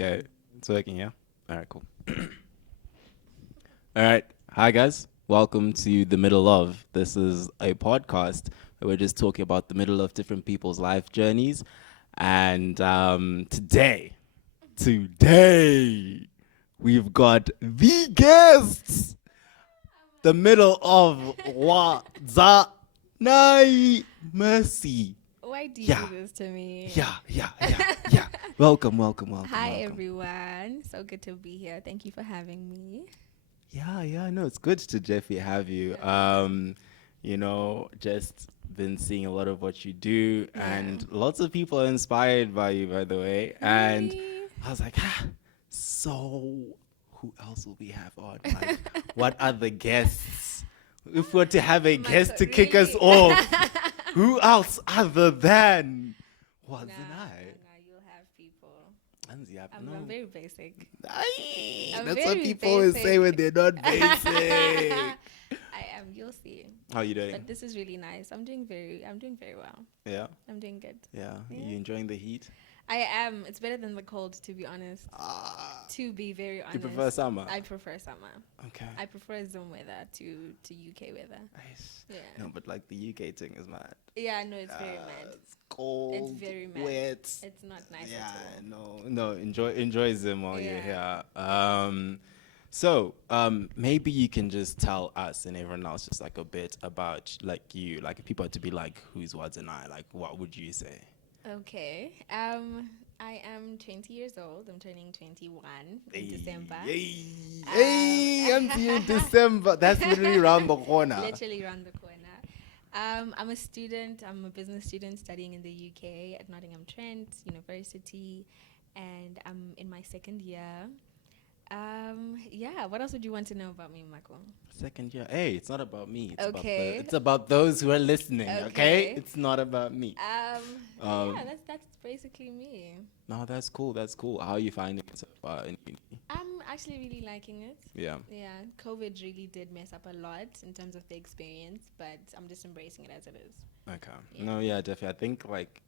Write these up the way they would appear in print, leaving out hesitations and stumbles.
Okay, it's working, yeah? All right, cool. All right. Hi, guys. Welcome to The Middle of. This is a podcast where we're just talking about the middle of different people's life journeys. And today, we've got the guests, the middle of Wadzanai Mercy. Why do you Yeah, do this to me? yeah. Welcome. Hi, everyone. So good to be here. Thank you for having me. Yeah, no, it's good to Jeffy have you. Just been seeing a lot of what you do, and lots of people are inspired by you, by the way. And Really? I was like, so who else will we have on? Like, what other guests? If we're to have a guest to kick us really? off, who else other than Wadzanai? Nah, you'll have people. I'm very basic. I'm That's what very people always say when they're not basic. I am. You'll see. How are you doing? But this is really nice. I'm doing very well. Yeah. I'm doing good. Yeah. Yeah. You enjoying the heat? I am. It's better than the cold, to be honest. To be very honest. You prefer summer? I prefer summer. Okay. I prefer Zim weather to UK weather. Nice. Yeah. No, but like the UK thing is mad. Yeah, no, it's very mad. It's cold. It's very mad. Wet. It's not nice Yeah, at all. no. Enjoy Zim while you're Yeah. here. So maybe you can just tell us and everyone else just like a bit about like you, like if people had to be like, who's Wadzanai? Like, what would you say? Okay. I am 20 years old. I'm turning 21 in December. Hey, I'm seeing you December. That's literally around the corner. Literally around the corner. I'm a student. I'm a business student studying in the UK at Nottingham Trent University, and I'm in my second year. Yeah. What else would you want to know about me, Mako? Second year. Hey, it's not about me. Okay. It's about those who are listening. Okay. Okay. It's not about me. Yeah, that's basically me. No, that's cool. How are you finding it so far in uni? I'm actually really liking it. Yeah. Yeah, COVID really did mess up a lot in terms of the experience, but I'm just embracing it as it is. Okay. Yeah. No, yeah, definitely. I think like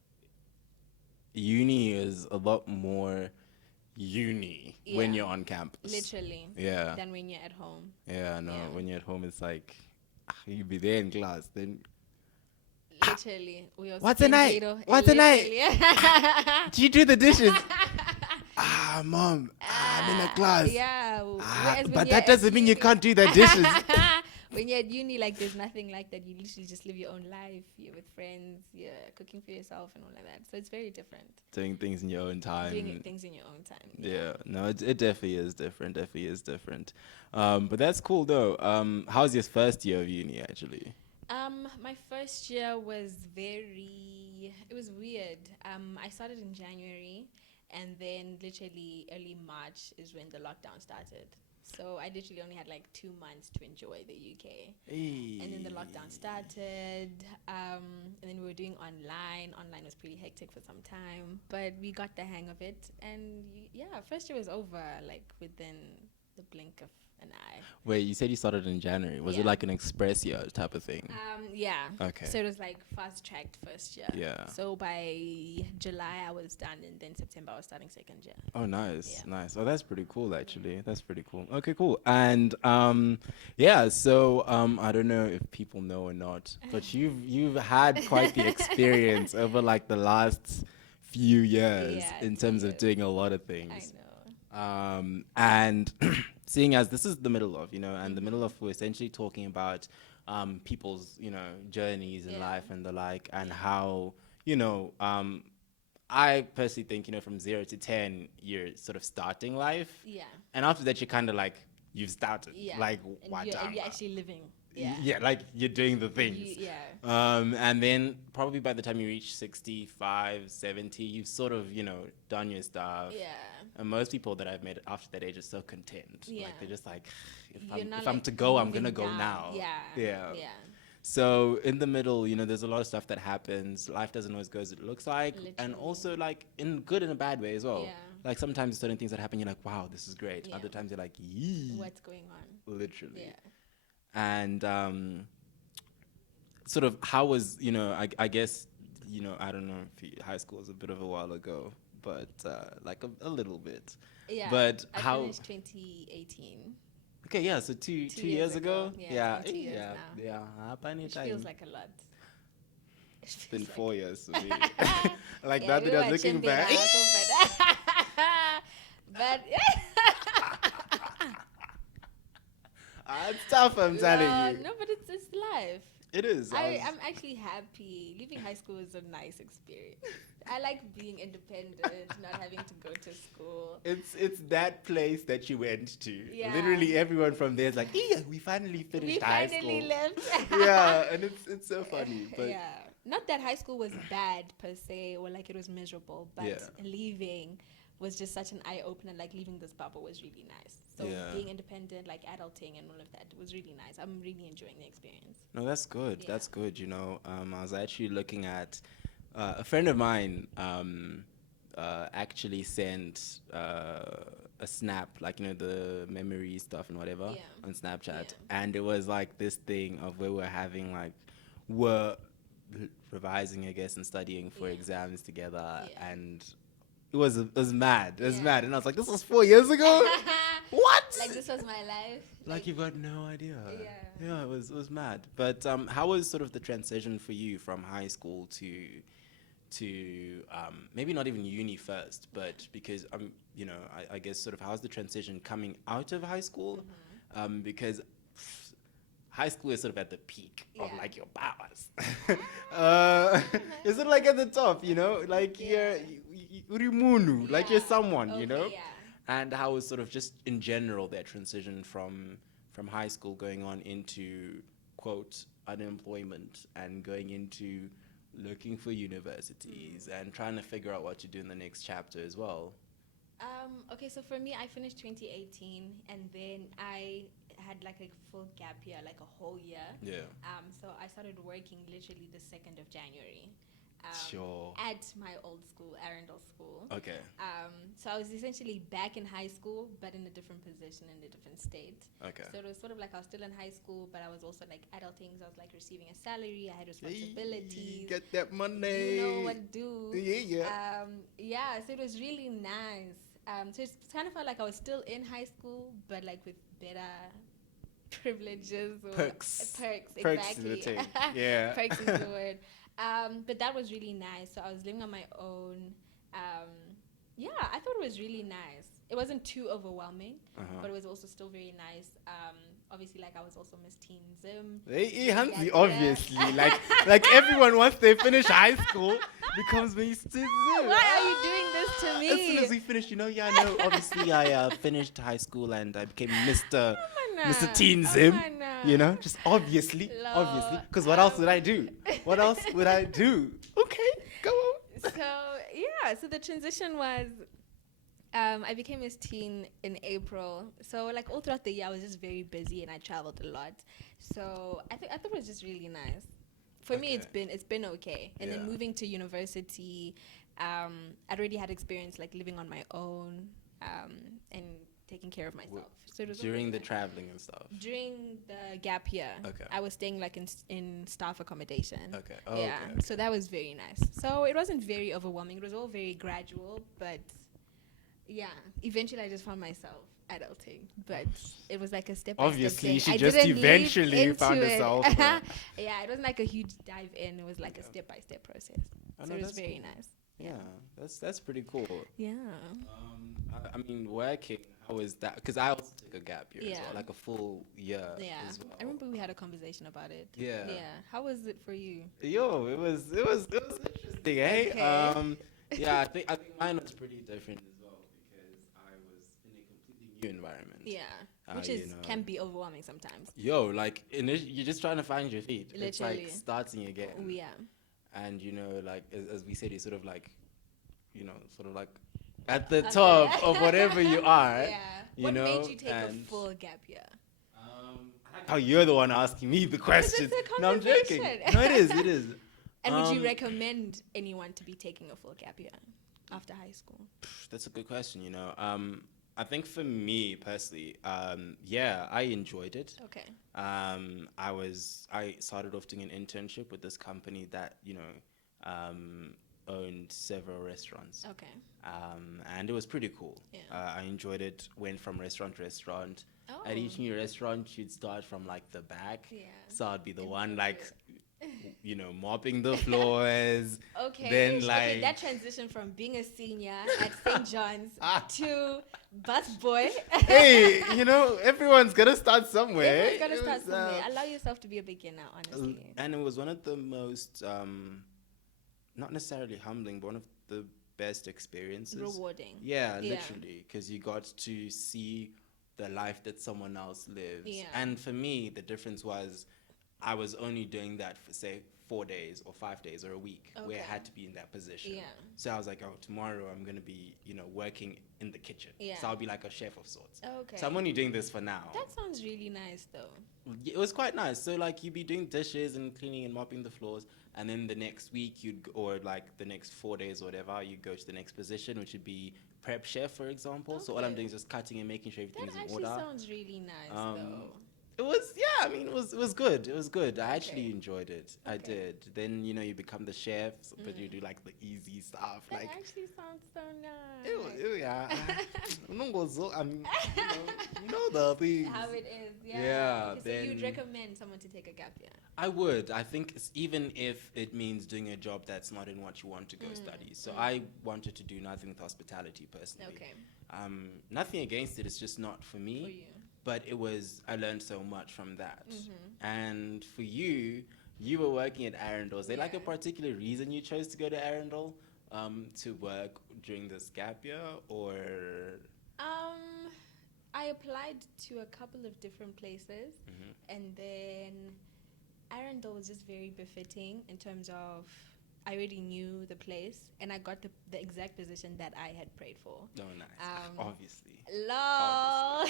uni is a lot more uni when Yeah. you're on campus. Literally. Yeah. Than when you're at home. Yeah, no. Yeah. When you're at home, it's like you be there in class, then Literally. What's a night? do you do the dishes? Mom, I'm in a class. Yeah. But that doesn't mean you can't do the dishes. When you're at uni, like there's nothing like that. You literally just live your own life. You're with friends. You're cooking for yourself and all of that. So it's very different. Doing things in your own time. Doing things in your own time. Yeah. No, it definitely is different. But that's cool though. How's your first year of uni actually? My first year was it was weird. I started in January, and then literally early March is when the lockdown started. So I literally only had like 2 months to enjoy the UK. Hey. And then the lockdown started, and then we were doing online. Online was pretty hectic for some time, but we got the hang of it. And yeah, first year was over like within the blink of an eye. Wait, you said you started in January. Was it Yeah. like an express year type of thing? Yeah. Okay. So it was like fast tracked first year. Yeah. So by July I was done, and then September I was starting second year. Oh, nice. Yeah. Oh, that's pretty cool, actually. That's pretty cool. Okay, cool. And yeah. So I don't know if people know or not, but you've had quite the experience over like the last few years Yeah, in terms of 2 years. doing a lot of I things. know. And seeing as this is the middle of, and the middle of, we're essentially talking about people's, journeys in Yeah. life and the like, and how, I personally think, from 0 to 10, you're sort of starting life. Yeah. And after that, you're kind of like, you've started. Yeah. Like, And you're actually living. Yeah. Yeah, like you're doing the things. Yeah. And then probably by the time you reach 65, 70, you've sort of, done your stuff. Yeah. And most people that I've met after that age are so content. Yeah. Like they're just like, You're not, if I'm like, to go, I'm moving gonna go down. now. Yeah. Yeah. Yeah. So in the middle, there's a lot of stuff that happens. Life doesn't always go as it looks like, and Literally. also like in good and a bad way as well. Yeah. Like sometimes certain things that happen, you're like, wow, this is great. Yeah. Other times you're like, yee. What's going on? Literally. Yeah. And sort of how was, I guess, I don't know if high school was a bit of a while ago, but like a little bit. Yeah, But I how? finished 2018. Okay, yeah. So two 2 years years ago. ago. Yeah, it's Yeah, been 2 years yeah, now, yeah. Plenty of which feels time. like a lot. It It's been feels 4 years for me. like. Like Yeah, that. we That I were was looking back. but It's tough. I'm telling no, you. no, but it's life. It is. I'm actually happy. Leaving high school is a nice experience. I like being independent, not having to go to school. It's that place that you went to. Yeah. Literally everyone from there is like, yeah, we finally finished We high finally school. left. Yeah, and it's so funny. But Yeah. Not that high school was bad per se or like it was miserable, but Yeah. leaving was just such an eye opener. Like leaving this bubble was really nice. So Yeah. being independent, like adulting and all of that was really nice. I'm really enjoying the experience. no, that's good. Yeah. That's good. I was actually looking at a friend of mine actually sent a snap, like the memory stuff and whatever Yeah. on Snapchat, Yeah. and it was like this thing of where we're having like we're revising, I guess, and studying for Yeah. exams together, Yeah. and it was mad. It was Yeah. mad, and I was like, "This was 4 years ago. What? Like this was my life. Like you've got no idea." Yeah. Yeah, it was mad. But how was sort of the transition for you from high school to maybe not even uni first, but because I guess sort of how's the transition coming out of high school? Because high school is sort of at the peak of Yeah. like your powers. It's sort of like at the top, like Yeah. you're urimunu, like you're Yeah. someone, Okay, yeah. and how was sort of just in general that transition from high school going on into quote unemployment and going into looking for universities and trying to figure out what to do in the next chapter as well. Okay, so for me, I finished 2018, and then I had like a full gap year, like a whole year. Yeah. So I started working literally the 2nd of January. Sure. At my old school, Arundel School. Okay. So I was essentially back in high school, but in a different position, in a different state. Okay. So it was sort of like I was still in high school, but I was also like adulting. So I was like receiving a salary. I had responsibilities. Get that money. You know what to do. Yeah. Yeah, so it was really nice. So it's kind of felt like I was still in high school, but like with better privileges or Perks. Perks, Perks is the exactly. thing. Yeah. Perks is the word. But that was really nice. So I was living on my own. Yeah, I thought it was really nice. It wasn't too overwhelming, but it was also still very nice. Obviously, like I was also Miss Teen Zim. Hansi, obviously, like everyone once they finish high school becomes Miss Teen Zim. Why are you doing this to me? As soon as we finished, obviously I finished high school and I became Mr. Teen Zim. Just obviously, Lol. because what else would I do? What else would I do? Okay, go on. So the transition was, I became Miss Teen in April. So like all throughout the year, I was just very busy and I traveled a lot. So I thought it was just really nice. For me, it's been okay. And then moving to university, I'd already had experience like living on my own and taking care of myself. So it was during the traveling and stuff. During the gap year, Okay. I was staying like in staff accommodation. Okay. Yeah. Okay. So that was very nice. So it wasn't very overwhelming. It was all very gradual, but yeah, eventually I just found myself adulting, but it was like a step by step Obviously, thing. she I just didn't leap eventually into found it. herself. Yeah, it wasn't like a huge dive in. It was like a step by step process. Oh, So no, it was that's very cool. nice. Yeah, that's pretty cool. Yeah. I mean, working, how was that? Because I also took a gap year as Yeah. well, like a full year Yeah. as well. I remember we had a conversation about it. Yeah. Yeah. How was it for you? Yo, it was interesting, eh? Okay. Yeah, I think mine was pretty different as well because I was in a completely new environment. Yeah. Which can be overwhelming sometimes. Yo, like you're just trying to find your feet. It's Literally. like starting again. Oh, yeah. And like as we said, it's sort of like, sort of like at the top of whatever you are. Yeah. What made you take a full gap year? How you're the one asking me the questions. it's a No, I'm joking. conversation. No, it is. It is. And would you recommend anyone to be taking a full gap year after high school? That's a good question. I think for me personally, yeah, I enjoyed it. Okay. I started off doing an internship with this company that owned several restaurants. Okay. And it was pretty cool. Yeah. I enjoyed it. Went from restaurant to restaurant. Oh. At each new restaurant, you'd start from like the back. Yeah. So I'd be the And one put like, it- mopping the floors. Okay. Then okay, like that transition from being a senior at St. John's to bus boy. hey, everyone's gonna start somewhere. Everyone's gotta It start was, somewhere. Allow yourself to be a beginner, honestly. and it was one of the most, not necessarily humbling, but one of the best experiences. Rewarding. Yeah, Yeah. literally, because you got to see the life that someone else lives. Yeah. And for me, the difference was I was only doing that for, say, 4 days or 5 days or a week where I Okay. had to be in that position. Yeah. So I was like, oh, tomorrow I'm going to be, working in the kitchen. Yeah. So I'll be like a chef of sorts. Okay. So I'm only doing this for now. That sounds really nice, though. It was quite nice. So like you'd be doing dishes and cleaning and mopping the floors, and then the next week or like the next 4 days or whatever, you go to the next position, which would be prep chef, for example. So all I'm Okay. doing is just cutting and making sure That everything's in actually order. sounds really nice, Um, though. It was, yeah, I mean, it was good. It was good. I actually Okay. enjoyed it. I Okay. did. Then, you become the chef, but you do like the easy stuff. That Like, actually sounds so nice. yeah. I mean, the thing. How it is, yeah. Yeah, So you'd then- recommend someone to take a gap year? I would. I think even if it means doing a job that's not in what you want to go study. So I wanted to do nothing with hospitality personally. Okay. Nothing against it. It's just not for me. For you. But I learned so much from that. Mm-hmm. And for you were working at Arundel. Is there like a Yeah. particular reason you chose to go to Arundel to work during this gap year, or? I applied to a couple of different places, Mhm. and then Arundel was just very befitting in terms of I already knew the place, and I got the exact position that I had prayed for. No, nice. Um, Obviously. Lol.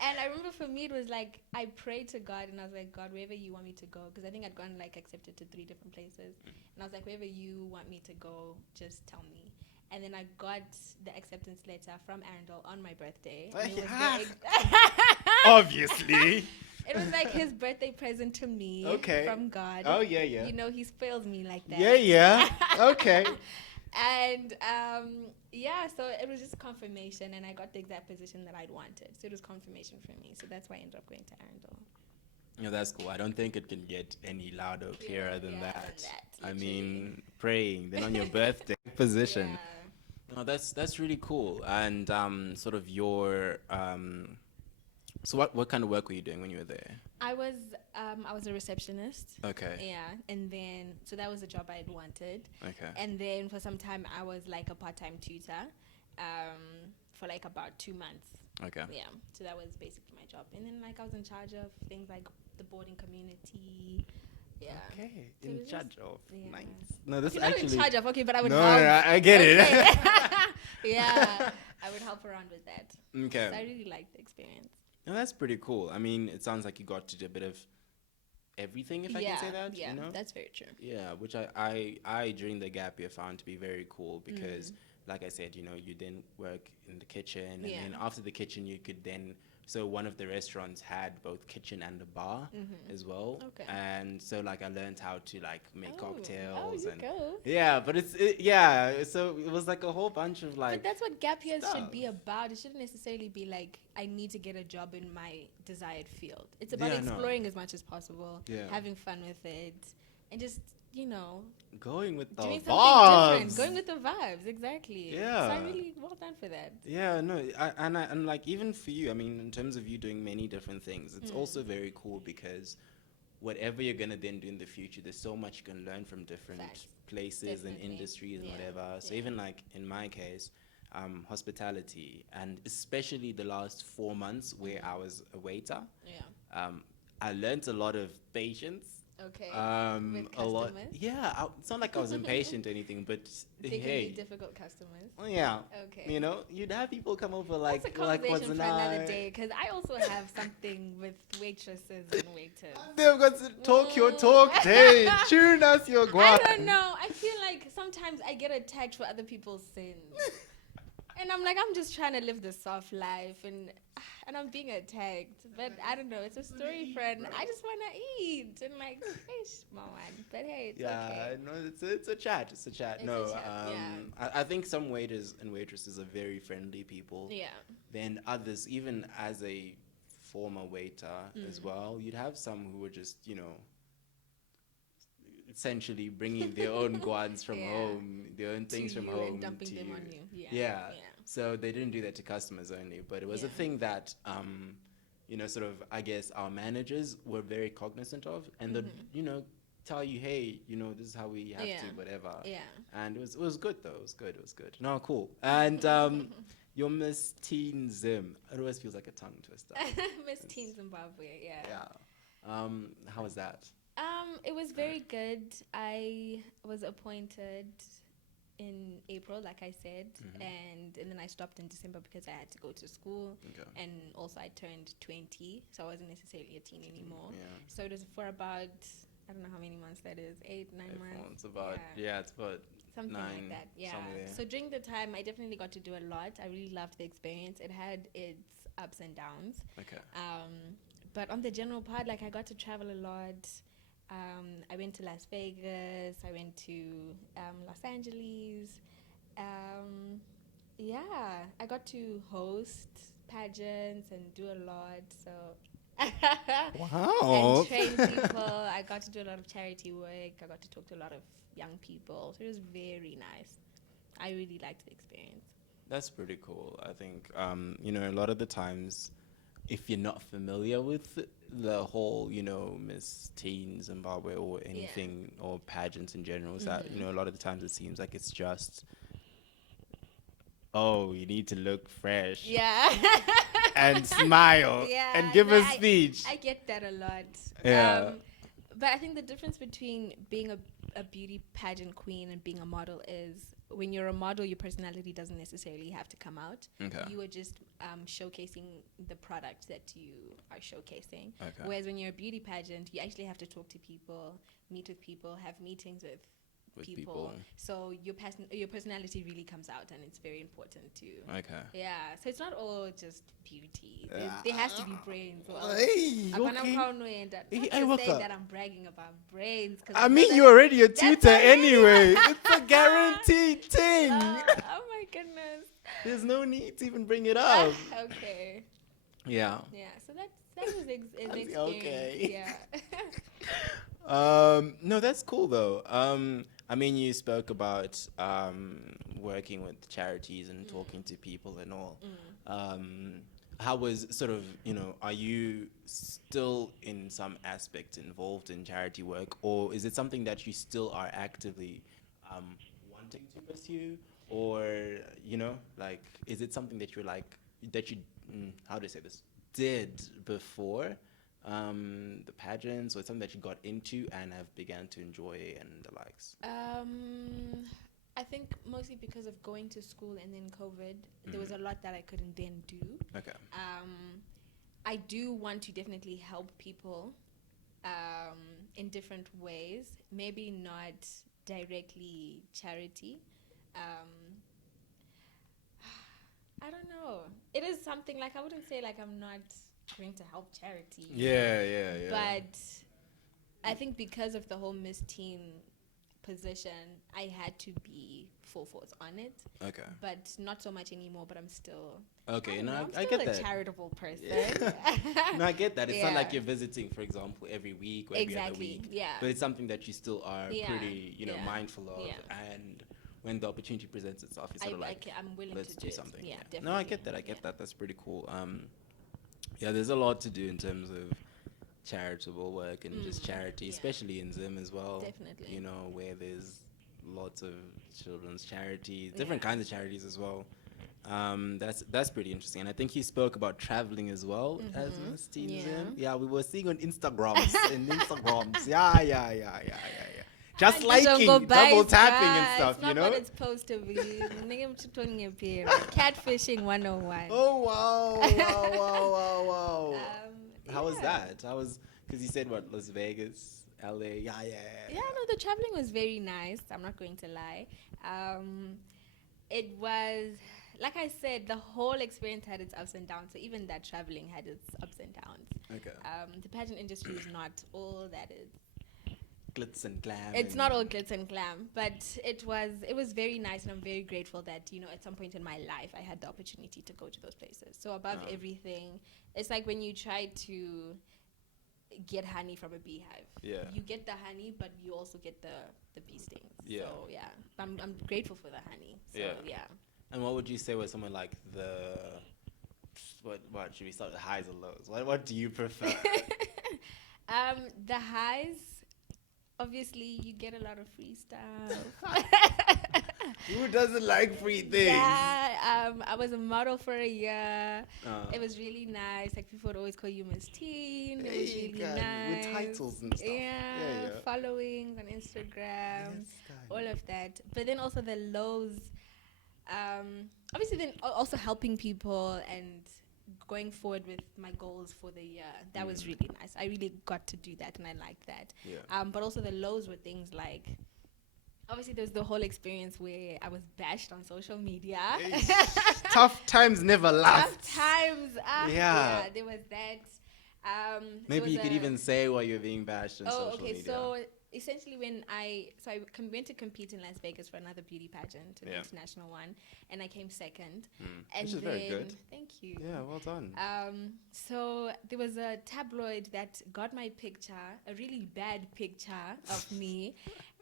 And I remember for me it was like I prayed to God and I was like, God, wherever you want me to go, because I think I'd gotten like accepted to 3 different places, and I was like, wherever you want me to go, just tell me. And then I got the acceptance letter from Arundel on my birthday. And it was Obviously. it was like his birthday present to me from God. Oh yeah. He spoils me like that. Yeah. Okay. And so it was just confirmation, and I got the exact position that I'd wanted. So it was confirmation for me. So that's why I ended up going to Arundel. Yeah, that's cool. I don't think it can get any louder, clearer than that. I literally. mean, praying then on your birthday position. Yeah. No, that's really cool. And sort of your so what kind of work were you doing when you were there? I was a receptionist. Okay. Yeah, and then so that was the job I had wanted. Okay. And then for some time I was like a part-time tutor, for like about 2 months. Okay. Yeah, so that was basically my job. And then like I was in charge of things like the boarding community. Yeah. Okay. So In it was charge of. yeah. Nice. No, this Okay, not actually. in charge of, okay, but I would No, help. I get it. Yeah, I would help around with that. Okay. So I really liked the experience. No, that's pretty cool. I mean, it sounds like you got to do a bit of everything, if I can say that. Yeah, that's very true. Yeah, which I during the gap year found to be very cool because, like I said, you then work in the kitchen, and then after the kitchen you could then. So one of the restaurants had both kitchen and a bar as well. Okay. And so like I learned how to like make cocktails you and go. yeah, but so it was like a whole bunch of like. But that's what gap years should stuff. be about. It shouldn't necessarily be like I need to get a job in my desired field. It's about Yeah, no. exploring as much as possible, Yeah. having fun with it, and just Going with the doing something vibes. different, going with the vibes. Exactly. Yeah. So I really well done for that. Yeah, no, and like even for you, I mean, in terms of you doing many different things, it's also very cool because whatever you're gonna then do in the future, there's so much you can learn from different Facts. places Definitely. and industries and Yeah. whatever. So Yeah. even like in my case, hospitality, and especially the last 4 months where I was a waiter, Yeah. I learned a lot of patience. Okay. With A lot. customers? Yeah, it's not like I was impatient or anything, but They can be hey, difficult customers. yeah. Okay. You'd have people come over like That's a conversation for another Wadzanai. day, because I also have something with waitresses and waiters. They've got to talk your talk, hey, tune us your I guan. don't know. I feel like sometimes I get attacked for other people's sins. And I'm like, I'm just trying to live the soft life, and I'm being attacked. But I don't know. It's a story, friend. I just wanna eat, and like, hey, small one. But hey, it's Yeah, okay. no, it's a chat. It's a chat. It's a No, chat. Yeah. I think some waiters and waitresses are very friendly people. Yeah. Then others, even as a former waiter as Mm. well, you'd have some who were just, essentially bringing their own guans from Yeah. home, their own To things from you home and dumping to them you. on you. Yeah. Yeah. Yeah. So they didn't do that to customers only, but it was a Yeah. thing that, sort of, I guess our managers were very cognizant of, and they'd, tell you, hey, this is how we have Yeah. to, whatever. Yeah. And it was good though. It was good. It was good. No, cool. And your Miss Teen Zim. It always feels like a tongue twister. Miss Teen Zimbabwe. Yeah. Yeah. How was that? It was very good. I was appointed in April, like I said, and then I stopped in December because I had to go to school, Okay. and also I turned 20, so I wasn't necessarily a teen anymore. Yeah. So it was for about, I don't know how many months that is, 8-9 months. It's about it's about Something 9, like that, yeah. somewhere. So during the time, I definitely got to do a lot. I really loved the experience. It had its ups and downs. Okay. But on the general part, like I got to travel a lot. I went to Las Vegas. I went to Los Angeles. Yeah, I got to host pageants and do a lot. So Wow. and train people. I got to do a lot of charity work. I got to talk to a lot of young people. So it was very nice. I really liked the experience. That's pretty cool. I think a lot of the times, if you're not familiar with the whole, Miss Teen Zimbabwe or anything or pageants in general, is that a lot of the times it seems like it's just, oh, you need to look fresh Yeah. and smile and give a speech. I get that a lot. Yeah. But I think the difference between being a beauty pageant queen and being a model is when you're a model, your personality doesn't necessarily have to come out. Okay. You are just showcasing the product that you are showcasing. Okay. Whereas when you're a beauty pageant, you actually have to talk to people, meet with people, have meetings with people. So your personality really comes out, and it's very important too. Okay. Yeah, so it's not all just beauty. There has to be brains. Hey, I'm not okay. gonna say that I'm bragging about brains. I mean, you're already a tutor anyway. It's a guaranteed thing. Oh my goodness. There's no need to even bring it up. Okay. Yeah. Yeah. So that was an experience. Okay. Yeah. No, that's cool though. I mean, you spoke about working with charities and talking to people and all. How was sort of, are you still in some aspect involved in charity work, or is it something that you still are actively wanting to pursue, or like, is it something that you're like that you how do I say this, did before the pageants, or something that you got into and have began to enjoy and the likes? I think mostly because of going to school and then COVID, there was a lot that I couldn't then do. Okay. I do want to definitely help people in different ways. Maybe not directly charity. I don't know. It is something like, I wouldn't say like I'm not going to help charity. Yeah. But I think because of the whole Miss Teen position, I had to be full force on it. Okay. But not so much anymore, but I'm still... Okay, I'm I still get a that. charitable person. No, I get that. It's not like Yeah. you're visiting, for example, every week or every other week. Yeah. But it's something that you still are Yeah. pretty, Yeah. mindful of. Yeah. And when the opportunity presents itself, it's sort of like, I'm willing let's to do it. something. Yeah, No, I definitely. get that. I get Yeah. that. That's pretty cool. Yeah, there's a lot to do in terms of charitable work and just charity, Yeah. especially in Zim as well. Definitely. Where there's lots of children's charities, different kinds of charities as well. That's pretty interesting. And I think he spoke about traveling as well as Miss Teen Yeah. Zim. Yeah, we were seeing on Instagrams and Instagrams. Yeah. Just liking, double tapping and stuff, it's not what it's supposed to be. Catfishing 101. Oh wow. How was Yeah. that? Because you said what, Las Vegas, LA. Yeah. Yeah, no, the traveling was very nice. I'm not going to lie. It was like I said, the whole experience had its ups and downs. So even that traveling had its ups and downs. Okay. The pageant industry is not all that is. Glitz and glam. It's not all glitz and glam, but it was very nice, and I'm very grateful that, you know, at some point in my life I had the opportunity to go to those places. So above everything, it's like when you try to get honey from a beehive. Yeah. You get the honey, but you also get the bee stings. Yeah. So yeah, I'm grateful for the honey. So yeah. And what would you say was someone like what should we start with, highs or lows? What do you prefer? The highs, obviously you get a lot of free stuff. Who doesn't like free things? Yeah, I was a model for a year. It was really nice. Like, people would always call you Miss Teen. It was really nice. With titles and stuff. Yeah, followings on Instagram, all of that. But then also the lows. Obviously, then also helping people and going forward with my goals for the year. That was really nice. I really got to do that, and I liked that. Yeah. But also the lows were things like, obviously, there was the whole experience where I was bashed on social media. Tough times never last. Tough times. Yeah, there was that. Maybe you could even say why you're being bashed on social media. So essentially, when I went to compete in Las Vegas for another beauty pageant, an international one, and I came second. And which is very good. Thank you. Yeah, well done. So there was a tabloid that got my picture, a really bad picture of me.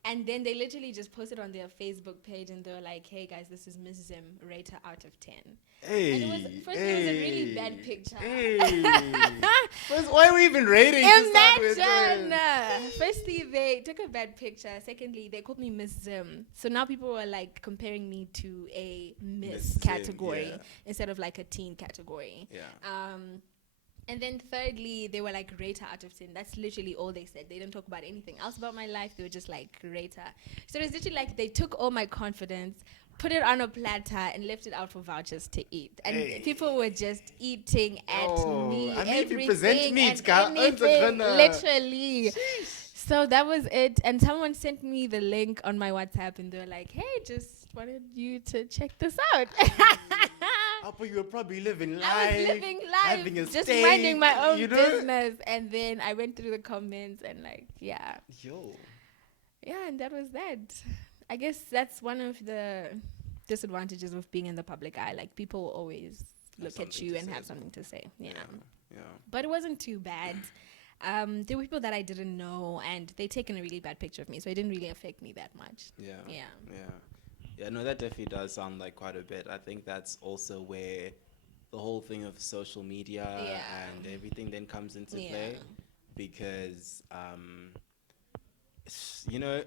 And then they literally just posted on their Facebook page, and they were like, "Hey guys, this is Miss Zim, rate her out of 10." Hey, and it was a really bad picture. Hey. First, why are we even rating? Imagine. Firstly, they took a bad picture. Secondly, they called me Miss Zim. So now people were like comparing me to a Miss category instead of like a teen category. Yeah. And then thirdly, they were like, rate her out of 10. That's literally all they said. They didn't talk about anything else about my life. They were just like, rate her. So it was literally like they took all my confidence, put it on a platter, and left it out for vouchers to eat. And people were just eating at me. I mean, everything you present meat, and anything, literally. So that was it. And someone sent me the link on my WhatsApp, and they were like, hey, just wanted you to check this out. But you were probably living life. I was living life, having a just steak, minding my own business. And then I went through the comments and yeah, and that was that. I guess that's one of the disadvantages of being in the public eye. Like, people will always look at you and have something to say. Yeah. But it wasn't too bad. There were people that I didn't know, and they taken a really bad picture of me, so it didn't really affect me that much. Yeah, no, that definitely does sound like quite a bit. I think that's also where the whole thing of social media and everything then comes into play, because you know,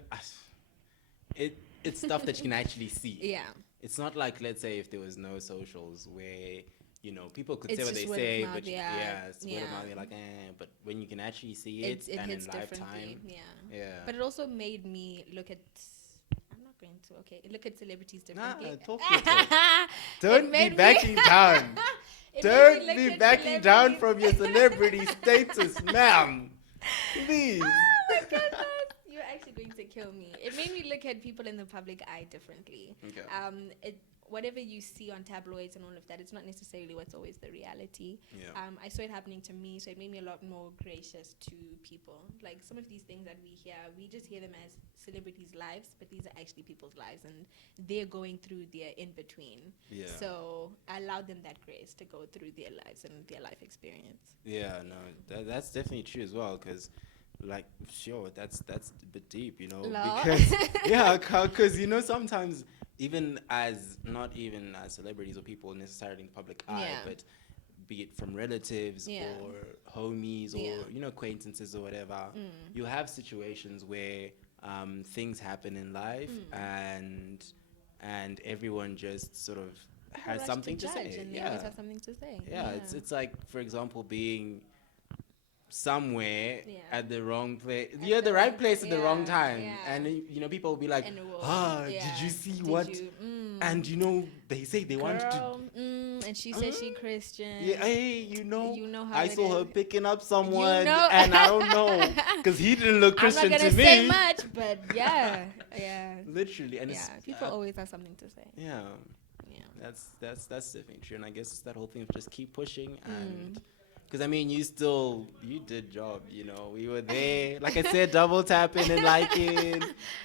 it's stuff that you can actually see. Yeah. It's not like, let's say, if there was no socials where, you know, people could say what they word say, of mouth, but it's word of mouth. You're like, but when you can actually see it and in lifetime, But it also made me look at. Look at celebrities differently. Talk. Don't be backing down. Don't be backing down from your celebrity status, ma'am. Please. Oh my goodness. You're actually going to kill me. It made me look at people in the public eye differently. Okay. Whatever you see on tabloids and all of that, it's not necessarily what's always the reality. I saw it happening to me, so it made me a lot more gracious to people. Like, some of these things that we hear, we just hear them as celebrities' lives, but these are actually people's lives, and they're going through their in-between. So I allowed them that grace to go through their lives and their life experience. Yeah, no, that's definitely true as well, because like, sure, that's a bit deep, you know, because you know, sometimes even as not even as celebrities or people necessarily in public eye, but be it from relatives or homies or you know, acquaintances or whatever, you have situations where things happen in life and everyone just sort of has something to say. And they always have something to say. It's like, for example, being somewhere at the wrong place. You're at the right place at the wrong time. And you know, people will be like, did you see what? And you know, they say they want to. And she says she Christian. Yeah, hey, you know how I saw her is. picking up someone, and I don't know, because he didn't look Christian to me. I'm not gonna say much, but yeah. Literally, and people always have something to say. That's definitely true, and I guess it's that whole thing of just keep pushing Mm. and. Because I mean, you did job. We were there. Like I said, double tapping and liking,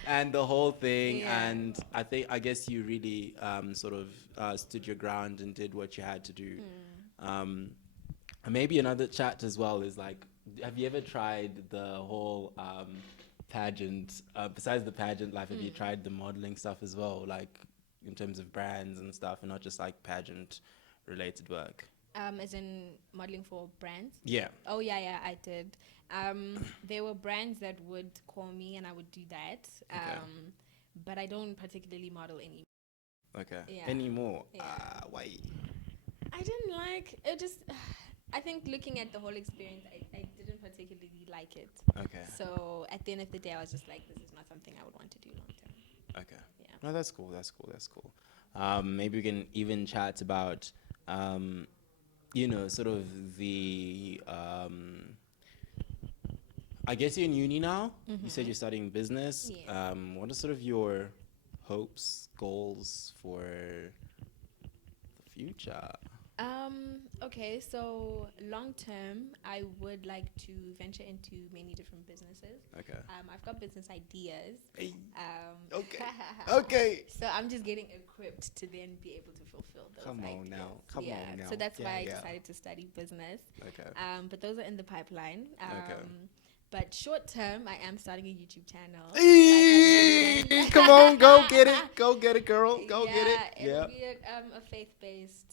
and the whole thing. Yeah. And I guess you really sort of stood your ground and did what you had to do. Mm. And maybe another chat as well is like, have you ever tried the whole pageant? Besides the pageant life, have you tried the modeling stuff as well? Like in terms of brands and stuff, and not just like pageant related work. As in modeling for brands. Yeah. Oh yeah, I did. There were brands that would call me, and I would do that. Okay. But I don't particularly model anymore. Okay. Yeah. Anymore? Yeah. Why? I didn't like it. Just I think looking at the whole experience, I didn't particularly like it. Okay. So at the end of the day, I was just like, this is not something I would want to do long term. Okay. Yeah. No, that's cool. That's cool. That's cool. Maybe we can even chat about, sort of the. I guess you're in uni now. You said you're studying business. Yeah. What are sort of your hopes, goals for the future? Okay, so long term, I would like to venture into many different businesses. Okay. I've got business ideas. Hey. Um, Okay. Okay. So I'm just getting equipped to then be able to fulfill those Come ideas. on now. Come on now. So that's Yeah, why I yeah. decided to study business. Okay. But those are in the pipeline. Okay. But short term, I am starting a YouTube channel. Eee, come on, go get it. Go get it, girl. Go get it. It'll be a faith-based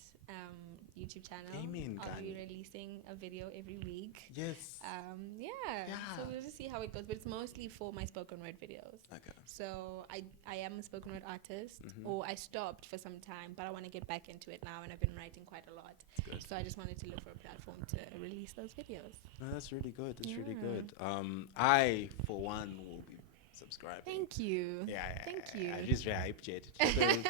YouTube channel. Amen, I'll be Gani. releasing a video every week. Yes. Yeah. Yeah. So we'll just see how it goes. But it's mostly for my spoken word videos. Okay. So I am a spoken word artist, Mhm. or I stopped for some time, but I want to get back into it now, and I've been writing quite a lot. That's good. So I just wanted to look for a platform to release those videos. No, that's really good. That's really Yeah. good. I, for one, will be subscribing. Thank you. Yeah. Thank you. I just hyped it.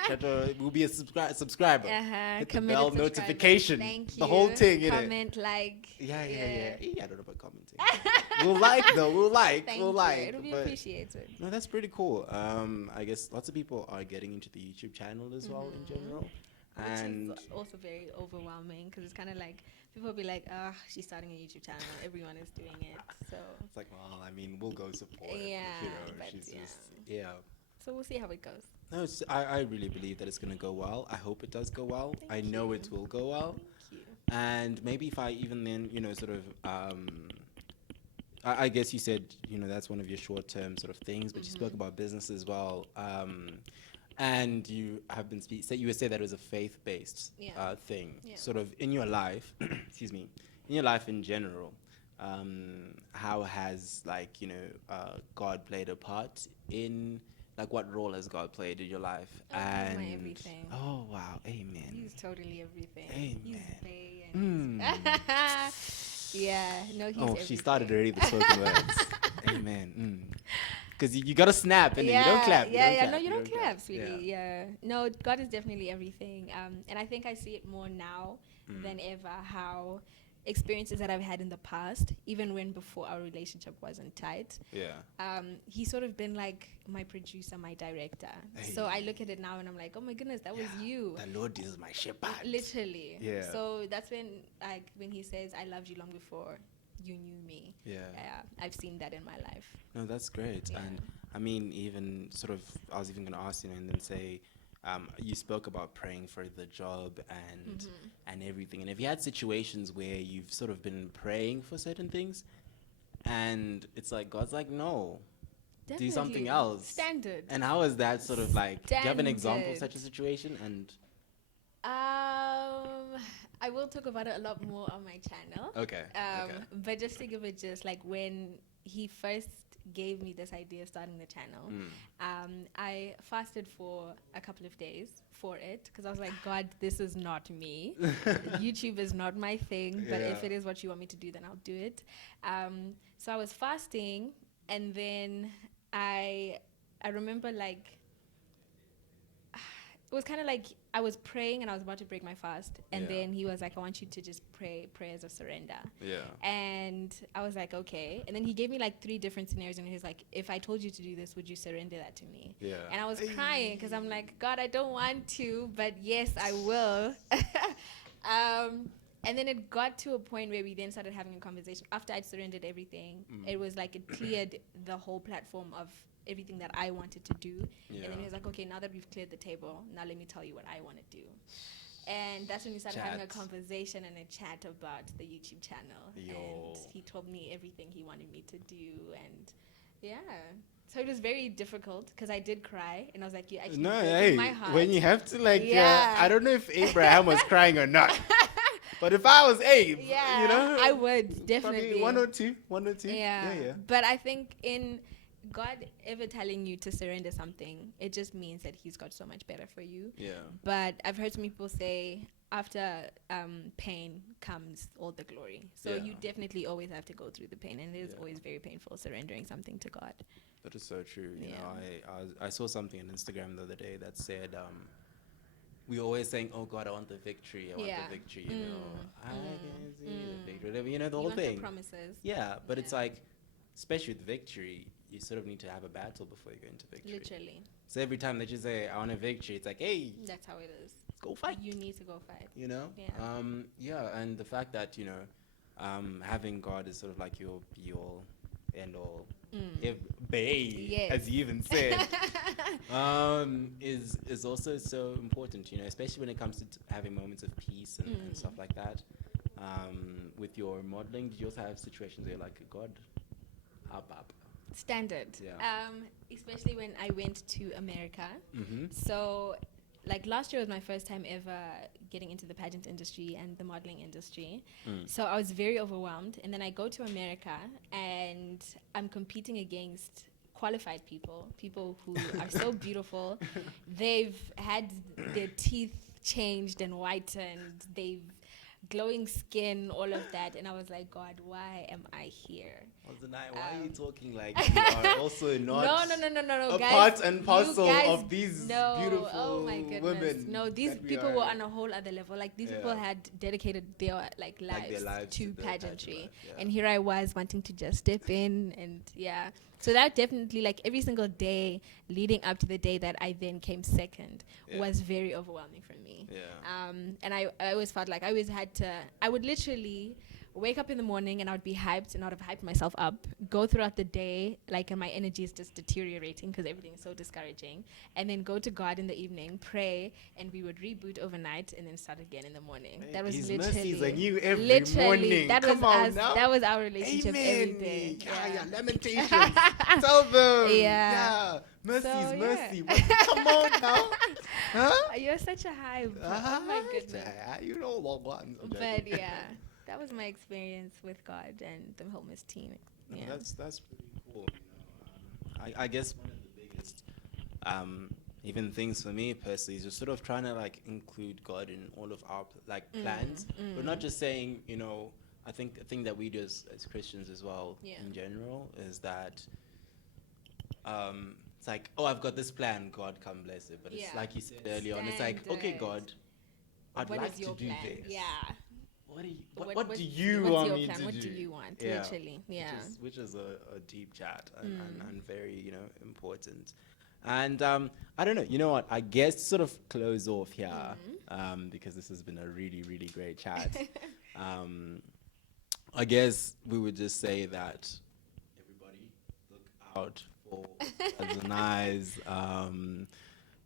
Chato will be a subscriber. Hit the Committed bell subscriber. notification. Thank you. The whole thing, innit? Comment, like. Yeah. I don't know about commenting. We'll like though. We'll like. Thank we'll you. like. It'll be but- appreciated. No, that's pretty cool. I guess lots of people are getting into the YouTube channel as well in general. And Which is also very overwhelming, because it's kind of like people will be like, she's starting a YouTube channel. Everyone is doing it. So it's like, well, I mean, we'll go support. Yeah, but she's yeah. just, yeah. so we'll see how it goes. No, I really believe that it's going to go well. I hope it does go well. I Thank know you. it will go well. Thank you. And maybe if I even then, sort of, I guess you said, that's one of your short-term sort of things, but you spoke about business as well. And you have been you would say that it was a faith-based Yeah. thing, Yeah. sort of in your life, excuse me, in your life in general. How has God played a part in, like, what role has God played in your life? Oh, he's my everything. Oh wow, amen. He's totally everything. Amen. He's Bay and yeah, no, he's Oh, everything. she started already the spoken words. Amen. Because you got to snap and you don't clap. No, you don't clap, sweetie. Yeah. No, God is definitely everything. And I think I see it more now than ever, how experiences that I've had in the past, even when before our relationship wasn't tight, he's sort of been like my producer, my director. Hey. So I look at it now and I'm like, oh my goodness, that was you. The Lord is my shepherd. Literally. Yeah. So that's when he says, I loved you long before you knew me. Yeah. I've seen that in my life. No, that's great. Yeah. And I mean, even sort of, I was even going to ask you and then say, you spoke about praying for the job and everything. And have you had situations where you've sort of been praying for certain things and it's like, God's like, no, Definitely. do something else. Standard. And how is that sort of like, do you have an example of Standard. such a situation? And I will talk about it a lot more on my channel. okay. But just to give it just like when he first gave me this idea of starting the channel, I fasted for a couple of days for it because I was like, God, this is not me. YouTube is not my thing, but if Yeah. it is what you want me to do, then I'll do it. So I was fasting, and then I remember like it was kind of like I was praying and I was about to break my fast, and Yeah. then he was like, I want you to just pray prayers of surrender. Yeah. And I was like, okay. And then he gave me like 3 different scenarios, and he was like, if I told you to do this, would you surrender that to me? Yeah. And I was crying because I'm like, God, I don't want to, but yes, I will. And then it got to a point where we then started having a conversation. After I'd surrendered everything, it was like it cleared the whole platform of everything that I wanted to do. Yeah. And then he was like, okay, now that we've cleared the table, now let me tell you what I want to do. And that's when we started having a Chat. conversation and a chat about the YouTube channel. Yo. And he told me everything he wanted me to do. And yeah. So it was very difficult because I did cry. And I was like, you actually No, broke hey, my heart. when you have to like, Yeah. I don't know if Abraham was crying or not, but if I was Abe, Yeah, you know, I would, definitely. probably one or two. Yeah. Yeah. But I think in God ever telling you to surrender something, it just means that He's got so much better for you. Yeah. But I've heard some people say after pain comes all the glory. So Yeah. you definitely always have to go through the pain, and it is Yeah. always very painful surrendering something to God. That is so true. You Yeah. know, I saw something on Instagram the other day that said, we always saying, "Oh God, I want the victory. I want Yeah. the victory." You know, I can see the victory. You know, the You whole want the thing. promises. Yeah, but it's Yeah. like, especially with victory, you sort of need to have a battle before you go into victory. Literally. So every time that you say, "I want a victory," it's like, "Hey, That's how it is. let's go fight." You need to go fight. You know. Yeah. Yeah, and the fact that having God is sort of like your be all, end all. If Yes. as you even said, is also so important, you know, especially when it comes to having moments of peace and stuff like that. With your modeling, did you also have situations where you're like, God, up? Standard. Yeah. Especially when I went to America. Mm-hmm. So, like last year was my first time ever getting into the pageant industry and the modeling industry. So I was very overwhelmed. And then I go to America and I'm competing against qualified people who are so beautiful. They've had their teeth changed and whitened. They've glowing skin, all of that. And I was like, God, why am I here? Wadzanai, why are you talking like you are also not No, a guys, part and you parcel guys, of these beautiful oh my goodness. women? No, these that we people are- were on a whole other level. Like these people Yeah. had dedicated their their lives to to the pageantry. pageant life, yeah. And here I was wanting to just step in and yeah. So that definitely, like every single day leading up to the day that I then came second Yeah. was very overwhelming for me. Yeah. And I always felt like I always had to, I would literally wake up in the morning and I would be hyped and I would have hyped myself up, go throughout the day, like, and my energy is just deteriorating because everything is so discouraging. And then go to God in the evening, pray, and we would reboot overnight and then start again in the morning. That was His literally. mercies are new every literally, morning. That Come was on us. now. That was our relationship every Amen. day. Yeah. Lamentations. Tell them. Yeah. Mercies, So, mercy. Come on now. Huh? You're such a hype. Oh my goodness. You know what ones. But yeah, that was my experience with God and the whole Miss Teen. Yeah. That's pretty cool. You know, I guess one of the biggest even things for me personally is just sort of trying to like include God in all of our plans, but not just saying, you know, I think the thing that we do as Christians as well in general is that it's like, oh, I've got this plan, God come bless it. But it's like you said earlier on, it's like, okay, God, I'd What like is to your do plan? this. Yeah. What do you, What- what what's- do you what's want your me plan? to What do? do you want? Yeah. Literally, yeah. Which is a deep chat and very, you know, important. And I don't know, you know what? I guess to sort of close off here, because this has been a really, really great chat. I guess we would just say that everybody look out for Wadzanai's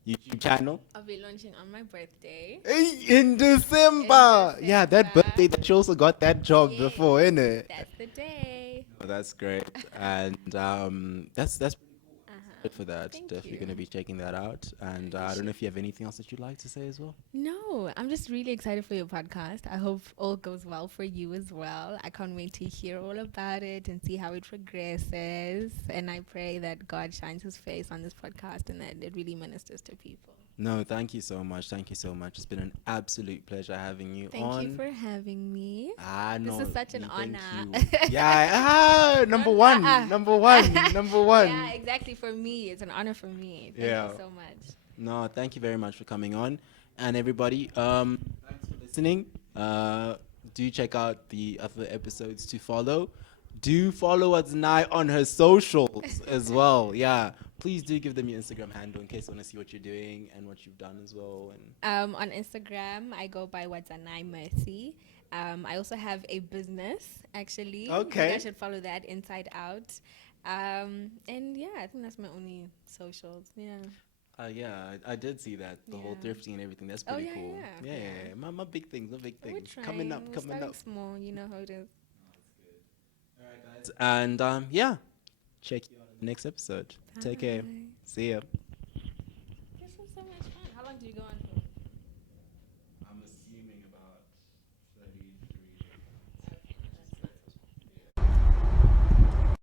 YouTube channel. I'll be launching on my birthday. In December. In Yeah, that December. birthday that you also got that job Yes. before, innit? That's the day. Oh, that's great. And that's pretty good for that. Thank Definitely you. going to be checking that out. And I don't know if you have anything else that you'd like to say as well. No, I'm just really excited for your podcast. I hope all goes well for you as well. I can't wait to hear all about it and see how it progresses. And I pray that God shines his face on this podcast and that it really ministers to people. No, thank you so much. Thank you so much. It's been an absolute pleasure having you Thank on. you for having me. No, is such an thank honor. you. Yeah, number No, one, nuh-uh. number one, number one. Yeah, exactly. For me, it's an honor for me. Thank Yeah. you so much. No, thank you very much for coming on, and everybody, thanks for listening. Do check out the other episodes to follow. Do follow Wadzanai on her socials as well. Yeah, please do give them your Instagram handle in case they want to see what you're doing and what you've done as well. And On Instagram, I go by Wadzanai Mercy. I also have a business, actually. You okay, guys should follow that inside out. And yeah, I think that's my only socials. Yeah. yeah, I did see that the whole Yeah. thrifting and everything. That's Oh, pretty yeah, cool. yeah, Yeah, yeah, yeah. yeah. My big things, my big We're things coming trying. up, We're coming starting up. small. You know how it is. All right, guys, and yeah, check you out in the next episode. Take care. Bye. See ya. This was so much fun. How long did you go on for?